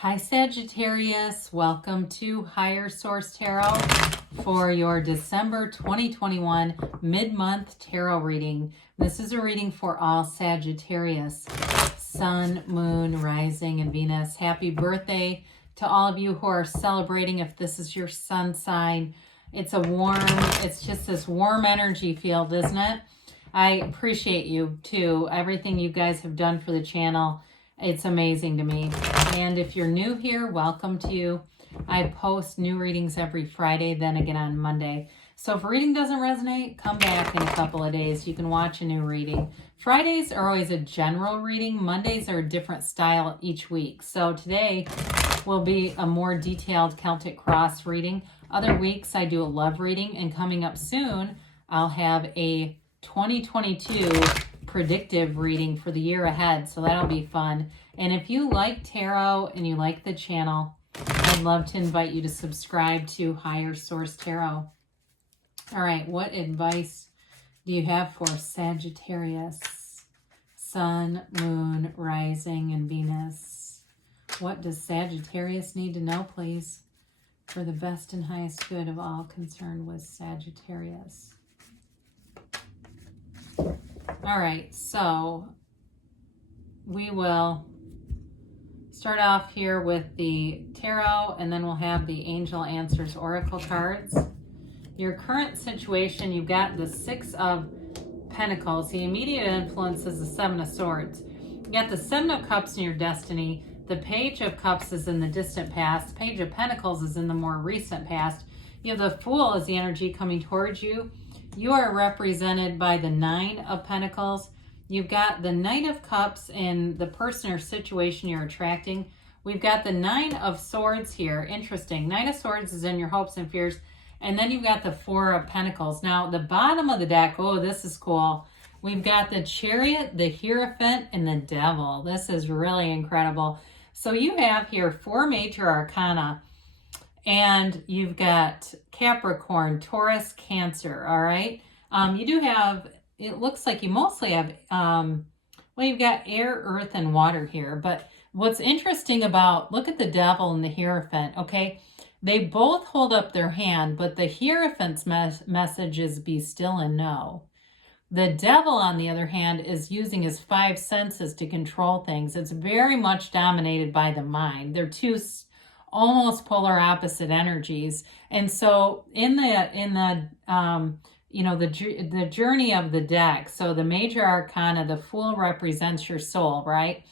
Hi Sagittarius, welcome to Higher Source Tarot for your December 2021 mid-month tarot reading. This is a reading for all Sagittarius, Sun, Moon, Rising, and Venus. Happy birthday to all of you who are celebrating if this is your sun sign. It's just this warm energy field, isn't it? I appreciate you too, everything you guys have done for the channel. It's amazing to me. And if you're new here, welcome to you. I post new readings every Friday, then again on Monday. So if a reading doesn't resonate, come back in a couple of days. You can watch a new reading. Fridays are always a general reading. Mondays are a different style each week. So today will be a more detailed Celtic Cross reading. Other weeks I do a love reading, and coming up soon, I'll have a 2022 predictive reading for the year ahead, so that'll be fun. And if you like tarot and you like the channel, I'd love to invite you to subscribe to Higher Source Tarot. All right, what advice do you have for Sagittarius, Sun, Moon, Rising, and Venus? What does Sagittarius need to know, please, for the best and highest good of all concerned with Sagittarius? All right, so we will start off here with the tarot, and then we'll have the Angel Answers Oracle cards. Your current situation, you've got the Six of Pentacles. The immediate influence is the Seven of Swords. You got the Seven of Cups in your destiny. The Page of Cups is in the distant past. Page of Pentacles is in the more recent past. You have the Fool as the energy coming towards you. You are represented by the Nine of Pentacles. You've got the Knight of Cups in the person or situation you're attracting. We've got the Nine of Swords here. Interesting. Nine of Swords is in your hopes and fears. And then you've got the Four of Pentacles. Now, the bottom of the deck, oh, this is cool. We've got the Chariot, the Hierophant, and the Devil. This is really incredible. So you have here four major arcana. And you've got Capricorn, Taurus, Cancer, all right? You do have, it looks like you mostly have, well, you've got air, earth, and water here. But what's interesting about, look at the Devil and the Hierophant, okay? They both hold up their hand, but the Hierophant's message is be still and know. The Devil, on the other hand, is using his five senses to control things. It's very much dominated by the mind. They're two almost polar opposite energies. And so in the journey of the deck, so the major arcana, the Fool represents your soul, right?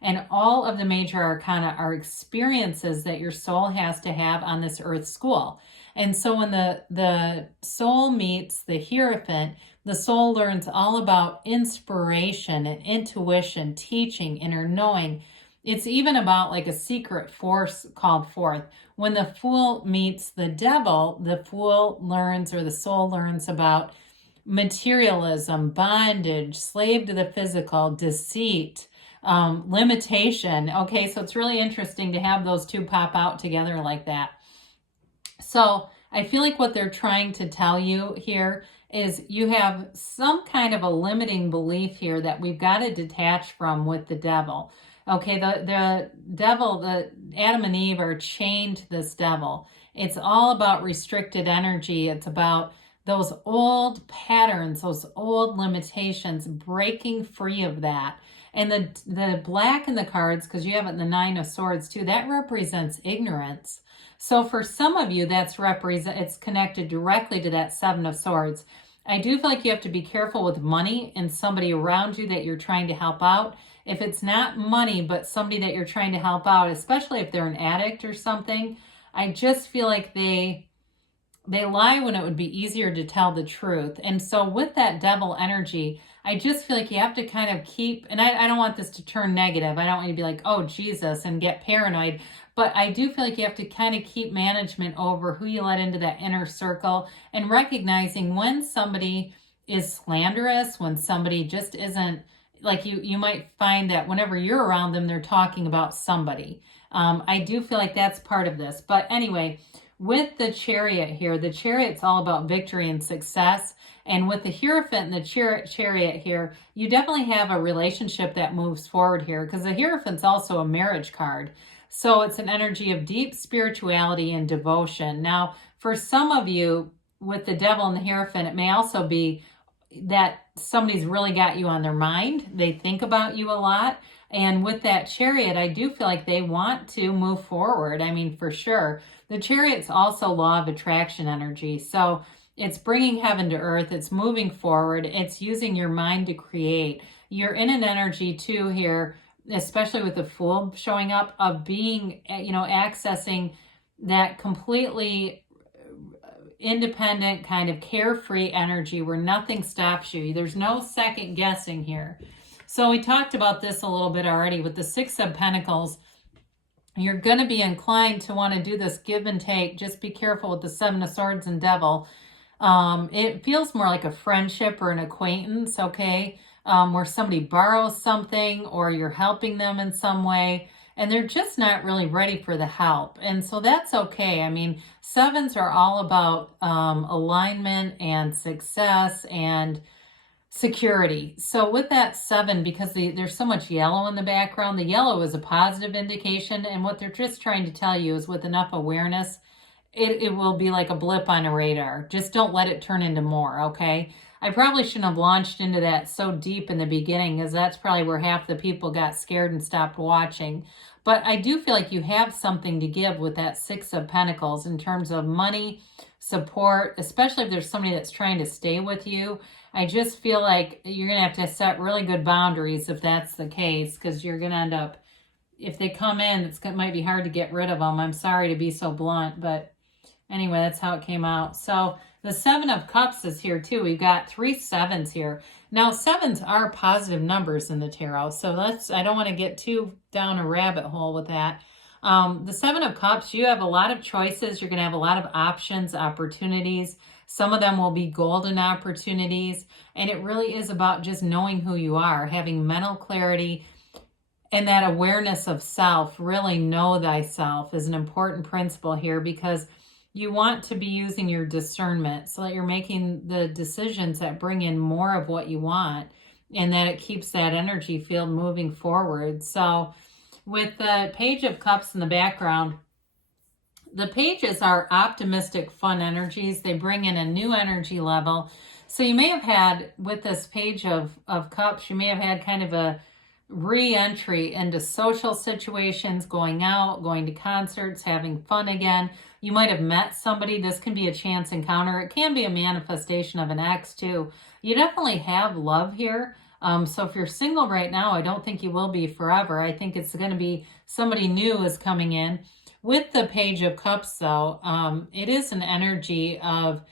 And all of the major arcana are experiences that your soul has to have on this earth school. And so when the soul meets the Hierophant, the soul learns all about inspiration and intuition, teaching, inner knowing. It's even about like a secret force called forth. When the Fool meets the Devil, the Fool learns, or the soul learns, about materialism, bondage, slave to the physical, deceit, limitation. Okay, so it's really interesting to have those two pop out together like that. So I feel like what they're trying to tell you here is you have some kind of a limiting belief here that we've got to detach from with the Devil. Okay, the devil, the Adam and Eve are chained to this devil. It's all about restricted energy. It's about those old patterns, those old limitations, breaking free of that. And the black in the cards, because you have it in the Nine of Swords too, that represents ignorance. So for some of you, it's connected directly to that Seven of Swords. I do feel like you have to be careful with money and somebody around you that you're trying to help out. If it's not money, but somebody that you're trying to help out, especially if they're an addict or something, I just feel like they lie when it would be easier to tell the truth. And so with that Devil energy, I just feel like you have to kind of keep, and I don't want this to turn negative. I don't want you to be like, oh, Jesus, and get paranoid. But I do feel like you have to kind of keep management over who you let into that inner circle, and recognizing when somebody is slanderous, when somebody just isn't, like you might find that whenever you're around them, they're talking about somebody. I do feel like that's part of this. But anyway, with the Chariot here, the Chariot's all about victory and success. And with the Hierophant and the Chariot here, you definitely have a relationship that moves forward here, because the Hierophant's also a marriage card. So it's an energy of deep spirituality and devotion. Now, for some of you with the Devil and the Hierophant, it may also be that somebody's really got you on their mind. They think about you a lot. And with that Chariot, I do feel like they want to move forward. I mean, for sure. The Chariot's also law of attraction energy. So it's bringing heaven to earth. It's moving forward. It's using your mind to create. You're in an energy too here, especially with the Fool showing up, of being, accessing that completely independent, kind of carefree energy where nothing stops you. There's no second guessing here. So we talked about this a little bit already with the Six of Pentacles. You're going to be inclined to want to do this give and take. Just be careful with the Seven of Swords and Devil. It feels more like a friendship or an acquaintance, okay? Where somebody borrows something or you're helping them in some way, and they're just not really ready for the help. And so that's okay. I mean, sevens are all about alignment and success and security. So with that seven, because there's so much yellow in the background, the yellow is a positive indication. And what they're just trying to tell you is with enough awareness, it will be like a blip on a radar. Just don't let it turn into more, okay? I probably shouldn't have launched into that so deep in the beginning, because that's probably where half the people got scared and stopped watching. But I do feel like you have something to give with that Six of Pentacles in terms of money, support, especially if there's somebody that's trying to stay with you. I just feel like you're going to have to set really good boundaries if that's the case, because you're going to end up, if they come in, it might be hard to get rid of them. I'm sorry to be so blunt, but anyway, that's how it came out. So the Seven of Cups is here too. We've got 3 sevens here. Now, sevens are positive numbers in the tarot. So I don't want to get too down a rabbit hole with that. The Seven of Cups, you have a lot of choices. You're going to have a lot of options, opportunities. Some of them will be golden opportunities. And it really is about just knowing who you are, having mental clarity, and that awareness of self. Really know thyself is an important principle here, because you want to be using your discernment so that you're making the decisions that bring in more of what you want, and that it keeps that energy field moving forward. So with the Page of Cups in the background, the pages are optimistic, fun energies. They bring in a new energy level. So you may have had, with this Page of Cups, you may have had kind of a re-entry into social situations, going out, going to concerts, having fun again. You might have met somebody. This can be a chance encounter. It can be a manifestation of an ex too. You definitely have love here. So if you're single right now, I don't think you will be forever. I think it's going to be somebody new is coming in. With the Page of Cups though, it is an energy of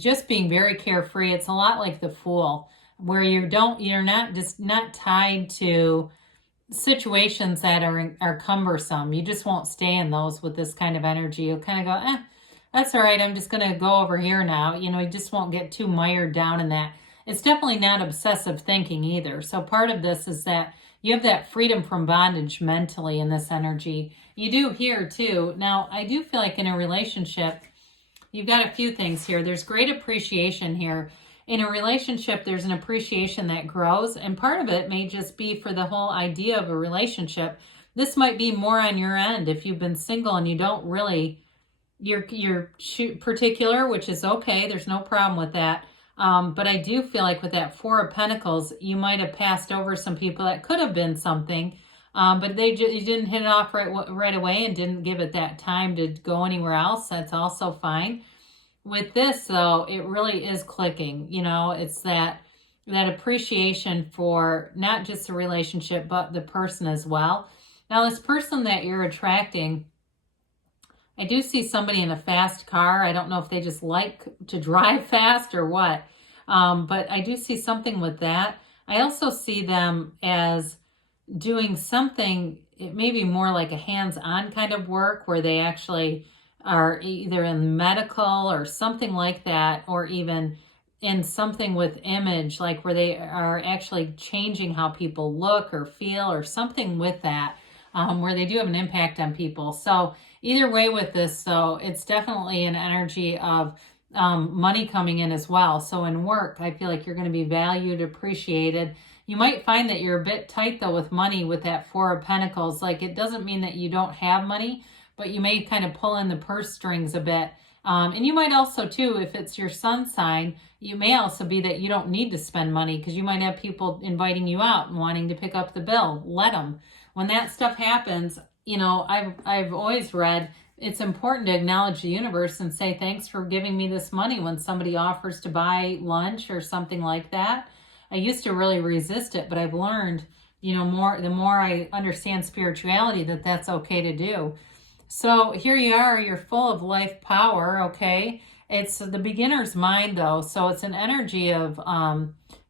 just being very carefree. It's a lot like the Fool, where you're not tied to situations that are cumbersome. You just won't stay in those with this kind of energy. You'll kind of go, that's all right. I'm just going to go over here now. You just won't get too mired down in that. It's definitely not obsessive thinking either. So part of this is that you have that freedom from bondage mentally in this energy. You do here too. Now, I do feel like in a relationship, you've got a few things here. There's great appreciation here. In a relationship, there's an appreciation that grows, and part of it may just be for the whole idea of a relationship. This might be more on your end if you've been single and you don't really, you're particular, which is okay. There's no problem with that. But I do feel like with that Four of Pentacles, you might have passed over some people that could have been something, but you didn't hit it off right away and didn't give it that time to go anywhere else. That's also fine. With this, though, it really is clicking. It's that appreciation for not just the relationship, but the person as well. Now, this person that you're attracting, I do see somebody in a fast car. I don't know if they just like to drive fast or what, but I do see something with that. I also see them as doing something, it may be more like a hands-on kind of work where they actually are either in medical or something like that, or even in something with image, like where they are actually changing how people look or feel or something with that, where they do have an impact on people. So either way with this, though, it's definitely an energy of money coming in as well. So in work, I feel like you're going to be valued, appreciated. You might find that you're a bit tight though with money with that Four of Pentacles. Like, it doesn't mean that you don't have money, but you may kind of pull in the purse strings a bit. And you might also too, if it's your sun sign, you may also be that you don't need to spend money because you might have people inviting you out and wanting to pick up the bill. Let them. When that stuff happens, you know, I've always read it's important to acknowledge the universe and say, thanks for giving me this money when somebody offers to buy lunch or something like that. I used to really resist it, but I've learned, you know, the more I understand spirituality, that that's okay to do. So here you are, you're full of life power, okay? It's the beginner's mind though, so it's an energy of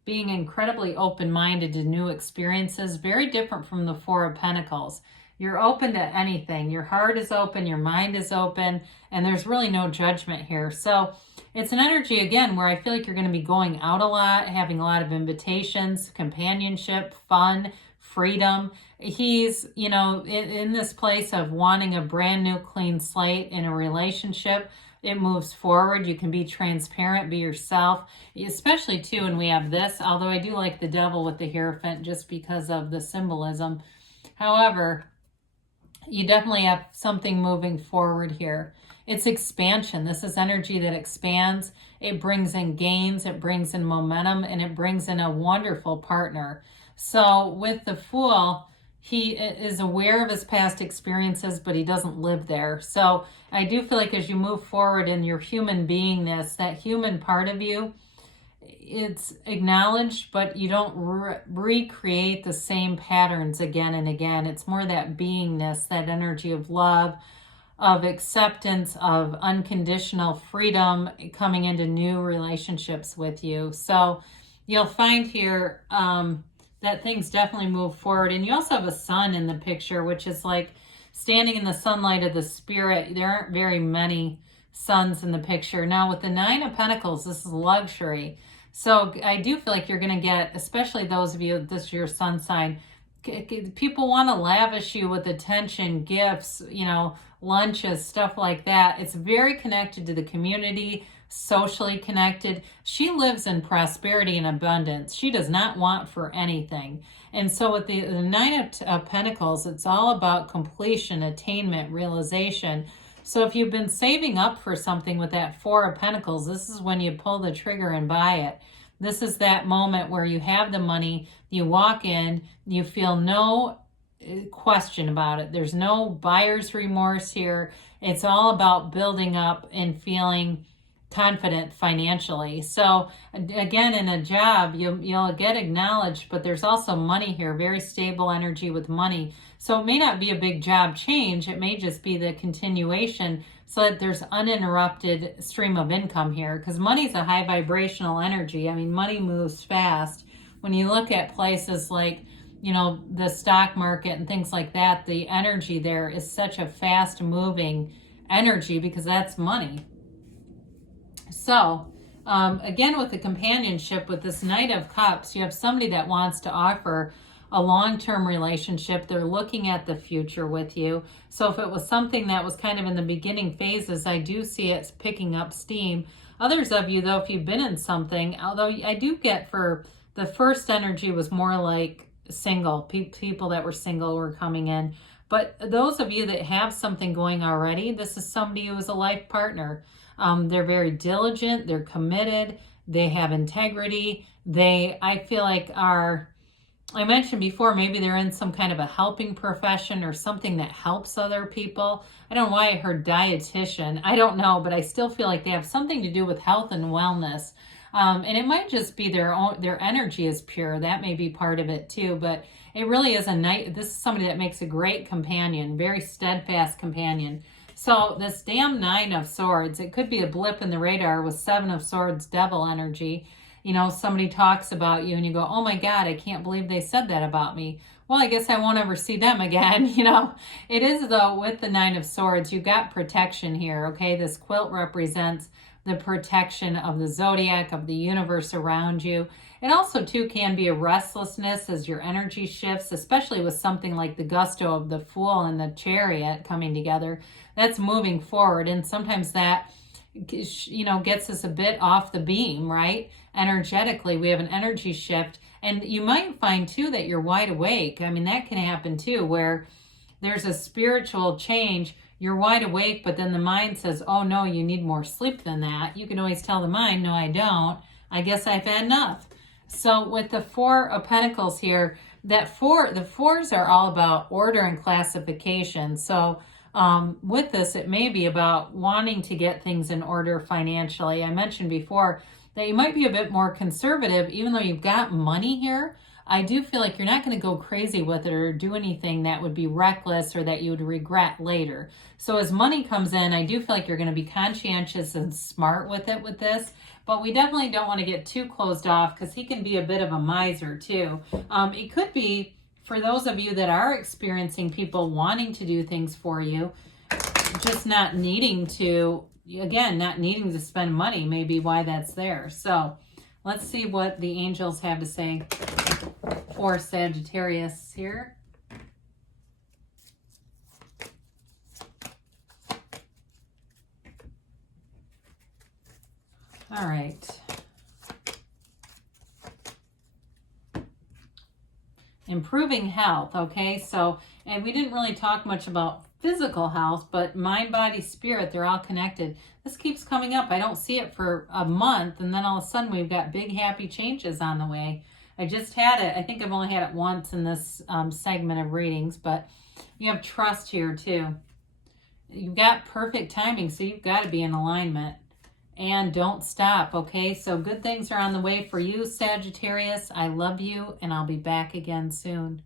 being incredibly open-minded to new experiences, very different from the Four of Pentacles. You're open to anything. Your heart is open, your mind is open, and there's really no judgment here. So it's an energy, again, where I feel like you're going to be going out a lot, having a lot of invitations, companionship, fun, freedom. He's, you know, in this place of wanting a brand new clean slate in a relationship. It moves forward. You can be transparent, be yourself, especially too when we have this, although I do like the devil with the Hierophant just because of the symbolism. However, you definitely have something moving forward here. It's expansion. This is energy that expands. It brings in gains, it brings in momentum, and it brings in a wonderful partner. So with the Fool, he is aware of his past experiences, but he doesn't live there. So I do feel like as you move forward in your human beingness, that human part of you, it's acknowledged, but you don't recreate the same patterns again and again. It's more that beingness, that energy of love, of acceptance, of unconditional freedom coming into new relationships with you. So you'll find here that things definitely move forward. And you also have a sun in the picture, which is like standing in the sunlight of the spirit. There aren't very many suns in the picture. Now with the Nine of Pentacles, this is luxury. So I do feel like you're going to get, especially those of you, this is your sun sign, people want to lavish you with attention, gifts, you know, lunches, stuff like that. It's very connected to the community, socially connected. She lives in prosperity and abundance. She does not want for anything. And so with the Nine of Pentacles, it's all about completion, attainment, realization. So if you've been saving up for something with that Four of Pentacles, this is when you pull the trigger and buy it. This is that moment where you have the money, you walk in, you feel no question about it. There's no buyer's remorse here. It's all about building up and feeling confident financially. So again, in a job, you'll get acknowledged, but there's also money here, very stable energy with money. So it may not be a big job change. It may just be the continuation so that there's uninterrupted stream of income here, because money is a high vibrational energy. I mean, money moves fast. When you look at places like, you know, the stock market and things like that, the energy there is such a fast moving energy because that's money. So again, with the companionship, with this Knight of Cups, you have somebody that wants to offer a long-term relationship. They're looking at the future with you. So if it was something that was kind of in the beginning phases, I do see it picking up steam. Others of you, though, if you've been in something, although I do get for the first energy was more like single, people that were single were coming in. But those of you that have something going already, this is somebody who is a life partner. They're very diligent, they're committed, they have integrity. I feel like I mentioned before, maybe they're in some kind of a helping profession or something that helps other people. I don't know why I heard dietitian. I don't know, but I still feel like they have something to do with health and wellness. And it might just be their energy is pure. That may be part of it too, but it really is this is somebody that makes a great companion, very steadfast companion. So this damn Nine of Swords, it could be a blip in the radar with Seven of Swords, devil energy. You know, somebody talks about you and you go, oh my God, I can't believe they said that about me. Well, I guess I won't ever see them again. You know, it is though with the Nine of Swords, you've got protection here. Okay. This quilt represents the protection of the zodiac, of the universe around you. It also too can be a restlessness as your energy shifts, especially with something like the gusto of the Fool and the Chariot coming together. That's moving forward. And sometimes that, you know, gets us a bit off the beam, right? Energetically, we have an energy shift And you might find too that you're wide awake. I mean, that can happen too, where there's a spiritual change. You're wide awake, but then the mind says, oh no, you need more sleep than that. You can always tell the mind, no, I don't. I guess I've had enough. So with the Four of Pentacles here, the fours are all about order and classification. So with this, it may be about wanting to get things in order financially. I mentioned before that you might be a bit more conservative, even though you've got money here. I do feel like you're not going to go crazy with it or do anything that would be reckless or that you would regret later. So as money comes in, I do feel like you're going to be conscientious and smart with it with this. But we definitely don't want to get too closed off because he can be a bit of a miser too. It could be for those of you that are experiencing people wanting to do things for you, just not needing to, again, not needing to spend money may be why that's there. So let's see what the angels have to say for Sagittarius here. All right. Improving health, okay? So, and we didn't really talk much about physical health, but mind, body, spirit, they're all connected. This keeps coming up. I don't see it for a month, and then all of a sudden we've got big happy changes on the way. I just had it. I think I've only had it once in this segment of readings, but you have trust here too. You've got perfect timing, so you've got to be in alignment. And don't stop, okay? So good things are on the way for you, Sagittarius. I love you, and I'll be back again soon.